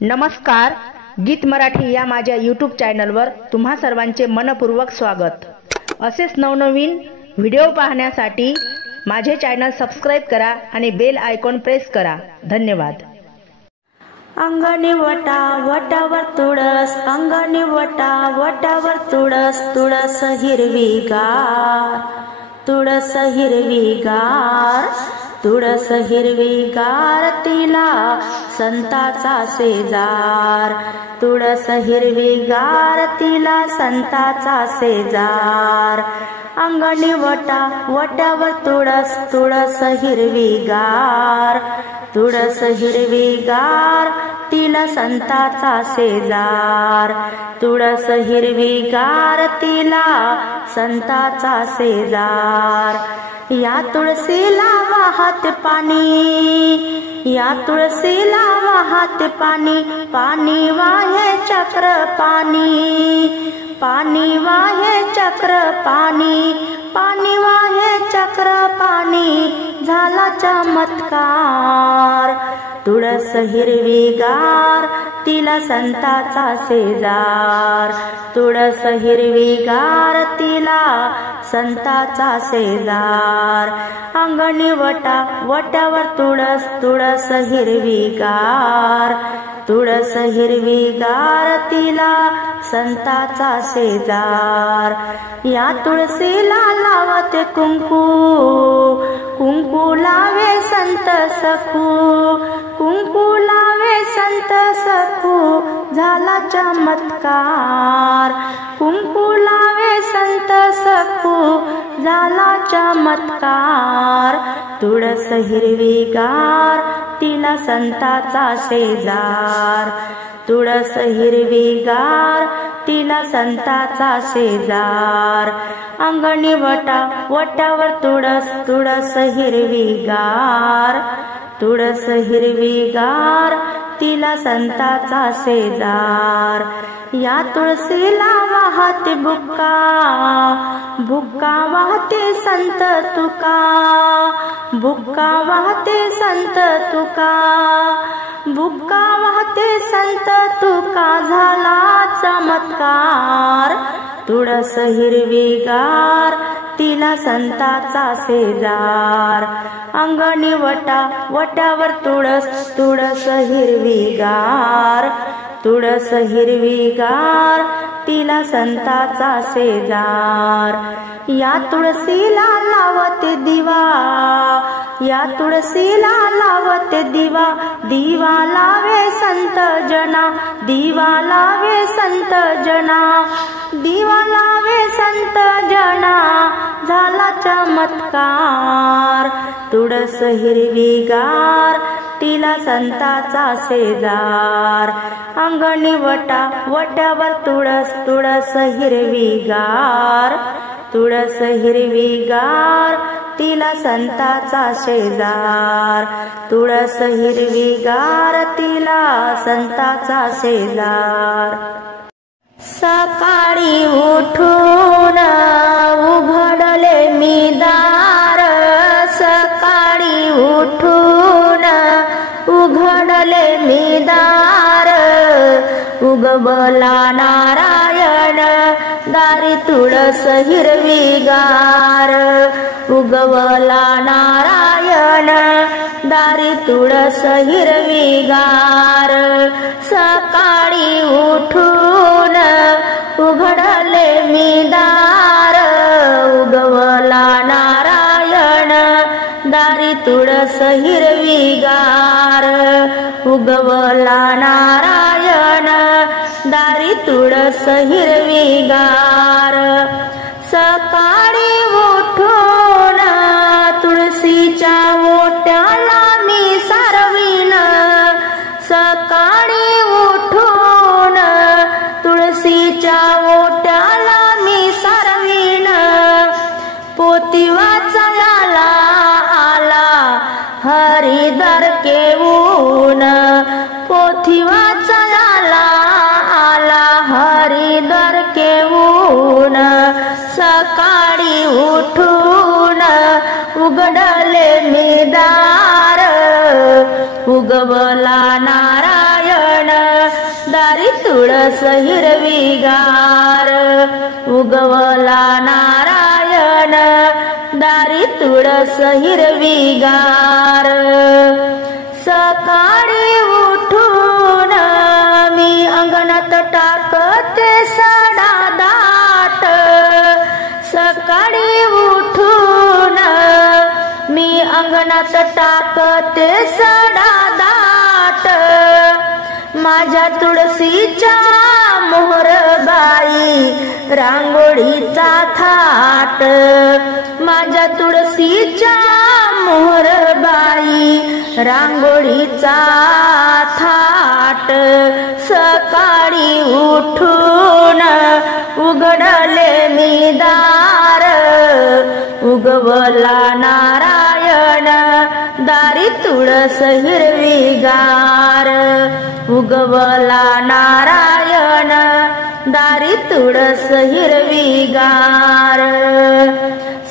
नमस्कार, गीत मराठी या माझ्या यूट्यूब चॅनलवर तुम्हा सर्वांचे मनपूर्वक स्वागत। असेच नवनवीन व्हिडिओ पाहण्यासाठी माझे चॅनल सबस्क्राइब करा आणि बेल आयकॉन प्रेस करा। धन्यवाद। अंगणी वटा वटावर तुळस, अंगणी वटा वटावर तुळस, तुळस हिरवीगार, तुळस हिरवीगार, तुळस हिरवीगार, तिला संताचा शेजार, तुळस हिरवीगार, तिला संताचा शेजार। अंगणी वटा वटावर तुळस, तुळस हिरवीगार, तुळस हिरवीगार, तिला संताचा शेजार, तुळस हिरवीगार, तिला संताचा शेजार। या तुळशीला वाहत पाणी, या तुळशीला वाहत पाणी, पाणी वाहे चक्र पाणी, पाणी वाहे चक्र पाणी, पाणी वाहे चक्र पाणी, झाला चमत्कार। तुळस हिरवीगार, तिला संताचा शेजार, तुळस हिरवीगार, तिला संताचा शेजार। अंगणी वटा वटावर तुळस, तुळस हिरवीगार, तुळस हिरवीगार, तिला संताचा शेजार। या तुळशीला लावते कुंकू, कुंकू लावे संत सखू, कुंकू लावे संत सखू, झाला चमत्कार। कुंकू लावे संत सखू, झाला चमत्कार। तुळस हिरवीगार, तिला संताचा शेजार, तुळस हिरवीगार, तिला संताचा शेजार। अंगणी वटा वटावर तुळस, तुळस हिरवीगार, तुळस हिरवीगार, तिला संताचा शेजार। या तुळशीला वाहते बुक्का, बुक्का वाहते संत तुका, बुक्का वाहते संत तुका, बुक्का वाहते संत तुका, झाला चमत्कार। तुळस हिरवीगार, तिला संताचा शेजार। अंगणी वटा वटावर तुळस, तुळस हिरवीगार, तुळस हिरवीगार, तिला संताचा शेजार। या तुळशीला लावते दिवा, या तुळशीला लावते दिवा, दिवा लावे संत जना, दिवा लावे संत जना, दिवा लावे संत जना, झाला चमत्कार। तुळस हिरवीगार, तिला संताचा शेजार। अंगणी वटा वटावर तुळस, तुळस हिरवीगार, तुळस हिरवीगार, तिला संताचा शेजार, तुळस हिरवीगार, तिला संताचा शेजार। सकाळी उठून उघडले मी दार, सकाळी उठून उघडले मी दार, उगवला नारायण, दारी तुळस हिरवीगार, उगवला नारायण, दारी तुळस हिरवीगार। सकाळी उठून उघडले मी दार, उगवला नारायण, दारी तुळस हिरवीगार, उगवला नारायण, दारी तुळस हिरवीगार। सकाळी उठून तुळशीच्या ओट्याला मी सारवीन, सकाळी उठून तुळशीच्या ओट्याला मी सारवीन, पोती वाचायला आला हरिद्वार केऊन, पोथी वाचायला आला हरिद्वार केऊन। सकाळी उठून उघडले मी दार, उगवला नारायण, तुळस हिरवीगार उगवला नारायण दारी तुळस हिरवीगार सकाळी उठून मी अंगणात टाकते सडा दाट सकाळी उठून मी अंगणात टाकते सडा दाट माझ्या तुळशीच्या मोहरबाई रांगोळीचा थाट माझ्या तुळशीच्या मोहरबाई रांगोळीचा थाट सकाळी उठून उघडले मी दार उगवला नारायण दारी तुळस हिरवीगार उगवला नारायण दारी तुळस हिरवीगार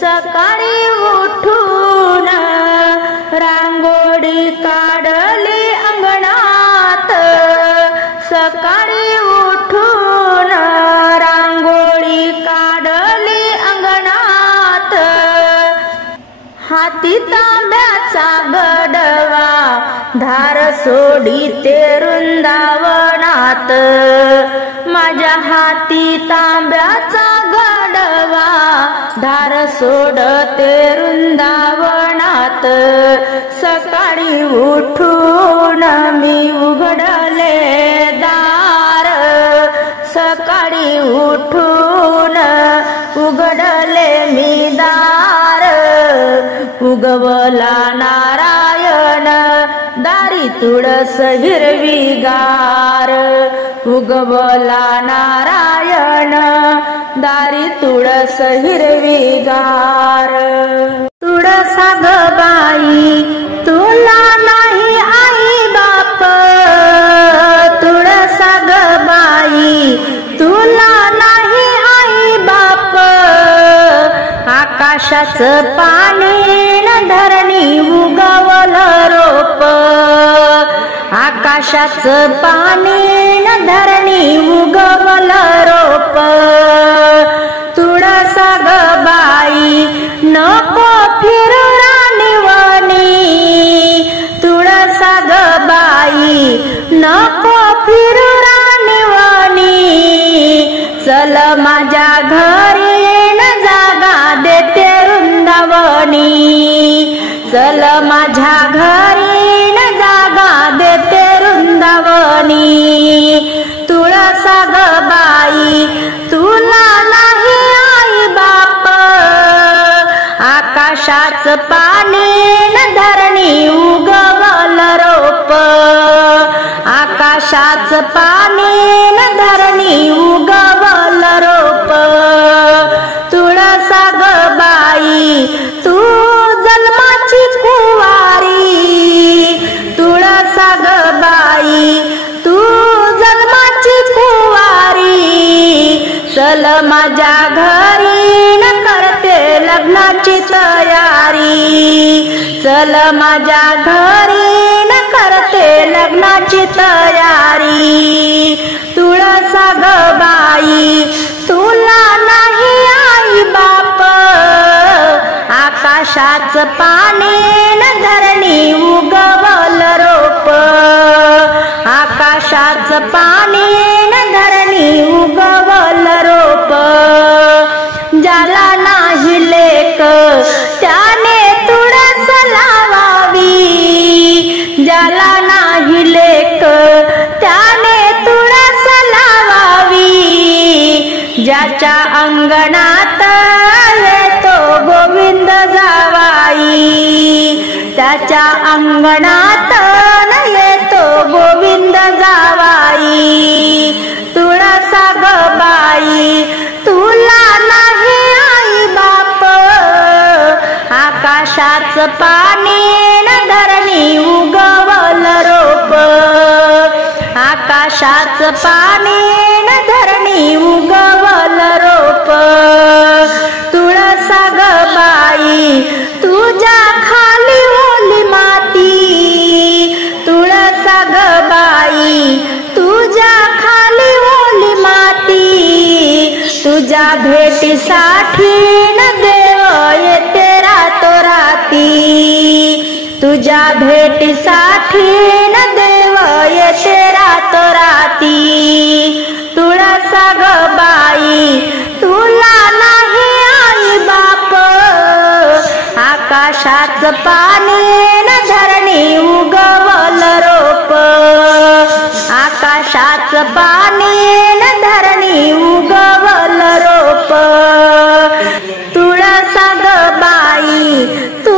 सकाळी उठून रांगोळी काढली अंगणात सकाळी उठून रांगोळी काढली अंगणात हाती तांब्याचा गडवा धार सोडी ते वृंदावनात माझ्या हाती तांब्याचा गडवा धार सोडते वृंदावनात सकाळी उठून मी उघडले दार सकाळी उठून उघडले मी दार उगवला नारायण दारी तुळस हिरवीगार उगवला नारायण दारी तुळस हिरवीगार तुळसा ग बाई तुला नाही आई बाप तुळसा ग बाई तुला नाही आई बाप आकाशाचं पाणी न धरणी उगवलं रोप आकाशाचं पाणी न धरणी उगवलं रोप तुळसा ग बाई नको फिरू राणीवनी तुळसा ग बाई नको फिरू राणीवनी चल माझ्या घरी न जागा देते वृंदावनी चल माझ्या घरी न जागा देते वृंदावनी तुळसा ग बाई तुला नाही आई बाप आकाशाचं पाणी न धरणी उगवलं रोप आकाशाचं पाणी न धरणी उगवलं रोप तुळसा ग बाई तू जन्माची कुवारी तुळसा ग बाई तू जन्माची कुवारी चल माझ्या घरी न करते लग्नाची तयारी चल माझ्या घरी न करते लग्नाची तयारी तुळसा ग बाई तुला नाही आई बाप आकाशाचं पाणी न धरणी उगवलं रोप आकाशाचं पाणी न धरणी उगवलं रोप ज्याला नाही लेक त्याने तुळस लावावी ज्याला नाही लेक त्याने तुळस लावावी ज्याच्या अंगणात येतो गोविंद जावाई त्याच्या अंगणात येतो गोविंद जावाई तुळसा ग बाई तुला नाही आई बाप आकाशाचं पाणी न धरणी उगवलं रोप आकाशाचं पाणी न धरणी उगवलं रोप तुळसा ग बाई तुझ्या खाली ओली माती तुळसा ग बाई तुझ्या खाली भेटीसाठी न देव येते रातोराती, तुझ्या भेटीसाठी न देव येते रातोराती. तुळसा ग बाई तुला नाही आई बाप, आकाशाचं पाणी न धरणी उगवल रोप, आकाशाचं पाणी न धरणी उगवल रोप. तुळसा ग बाई तू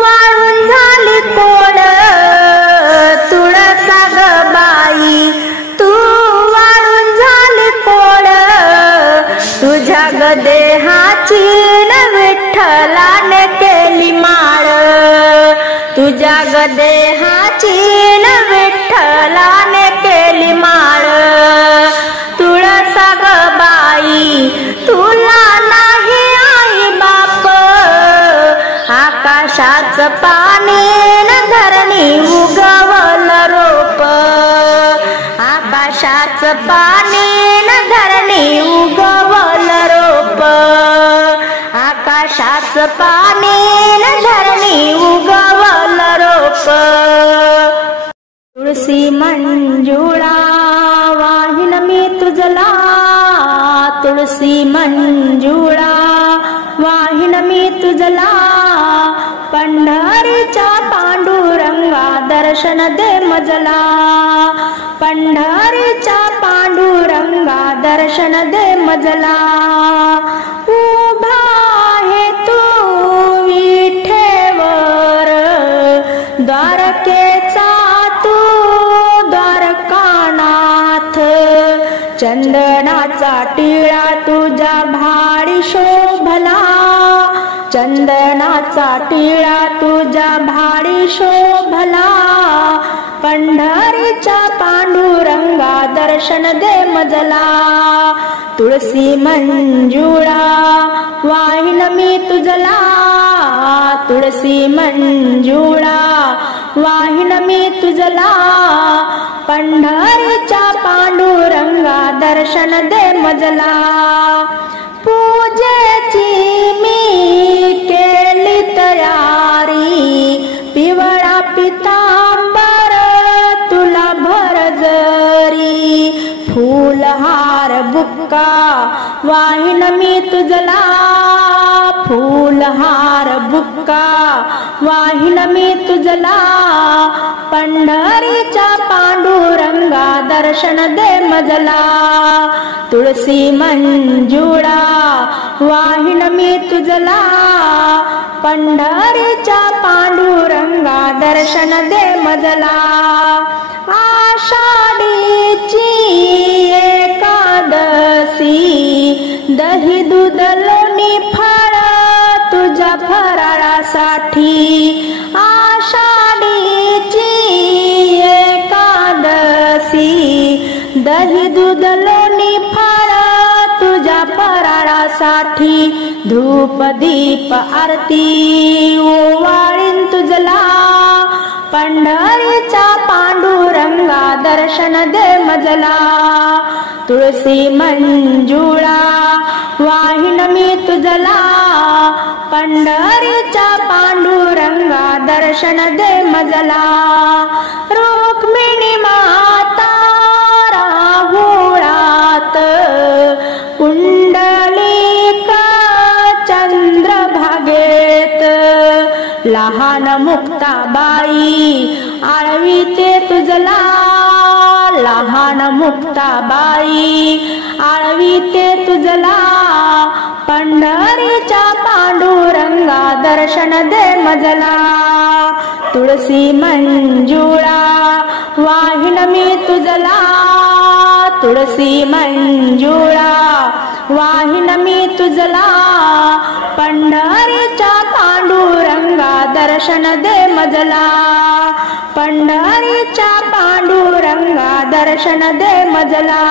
वाळून झाली कोड, तुळसा ग बाई तू वाळून झाली कोड. तुझ्या ग देहाची न विठ्ठलाने केली माळ, तुझ्या ग देहाची न विठ्ठलाने केली माळ. तुळसा ग बाई तुला नाही आई बाप, आकाशाचं पाणी न धरणी उगवल रोप, आकाशाचं पाणी न धरणी उगवल रोप, आकाशाचं पाणी न धरणी उगवल रोप. तुळसी मंजुळा वाहिन मी तुझला, तुळसी मंजुळा वाहिन मी तुझला. पंढरीच्या पांडुरंगा दर्शन दे मजला, पंढरीच्या पांडुरंगा दर्शन दे मजला. उभा आहे तू विठेवर द्वारकेचा तू द्वारकानाथ, चंदनाचा टिळा तुझ्या भाडी शोभला, चंदनाचा टिळा तुझ्या भाडी शोभला. पंढरीच्या पांडुरंगा दर्शन दे मजला. तुळसी मंजुळा वाहिन मी तुझला, तुळसी मंजुळा वाहिन मी तुझला. पंढरीच्या पांडुरंगा दर्शन दे मजला. पूजेची मी केली तयारी, पिवळा पितांबर तुला भरजरी. फूलहार बुक्का वाहिन मी तुझला, फूलहार बुक्का वाहिन मी तुझला. पंढरीच्या पांडुरंगा दर्शन दे मजला. तुळसी मंजुळा वाहिन मी तुझला, पंढरीच्या पांडुरंगा दर्शन दे मजला. आषाढीची एकादशी दही दूध लोणी फळ तुझ्या फराळासाठी. आषाढीची एकादशी दही दूध लोणी फळ तुझ्या फराळासाठी. धूप दीप आरती ओवाळीन तुझला, पंढरीच्या पांडुरंगा दर्शन दे मजला. तुळसी मंजुळा वाहिन मी तुझला, पंढरीच्या पांडुरंगा दर्शन दे मजला. रुक्मिणी माता राहुळात कुंडलिक चंद्रभागेत. लहान मुक्ताबाई आळवीते तुझला, लहान मुक्ताबाई आळवीते तुझला. पंढरीच्या पांडुरंगा दर्शन दे मजला. तुळसी मंजुळा वाहिन मी तुझला, तुळसी मंजुळा वाहिन मी तुझला. पंढरीच्या पांडुरंगा दर्शन दे मजला. पंढरीच्या पांडुरंगा दर्शन दे मजला.